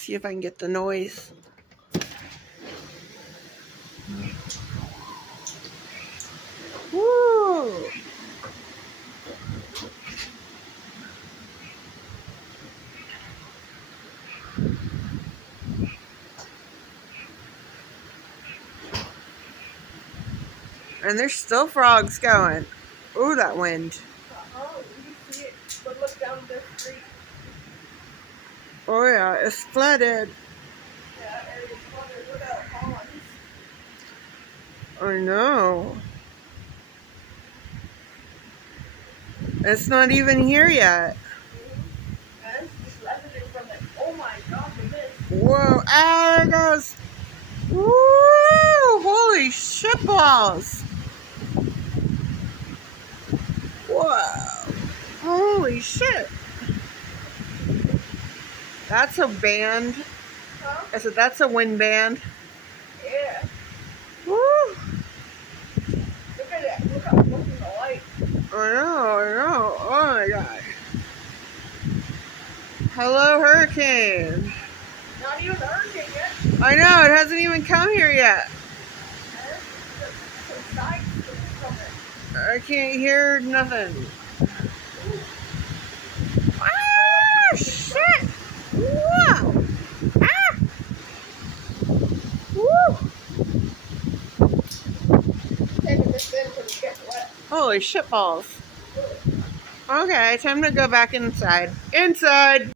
See if I can get the noise. Woo! And there's still frogs going. Ooh, that wind. You can see it, but look down the street. Oh yeah, it's flooded. Yeah, area's flooded without ponds. I know. It's not even here yet. And it's just evident from it. Oh my god, the mist. Whoa, ah, there it goes. Woo! Holy shit balls. Whoa. Holy shit. That's a band. Huh? I said, that's a wind band. Yeah. Woo! Look at it. Look in the light. I know. Oh my god. Hello, hurricane. Not even a hurricane yet. I know, it hasn't even come here yet. I can't hear nothing. Ah, shit! Whoa! Ah! Woo! Taking this in because it's getting wet. Holy shit balls. Okay, time to go back inside. Inside!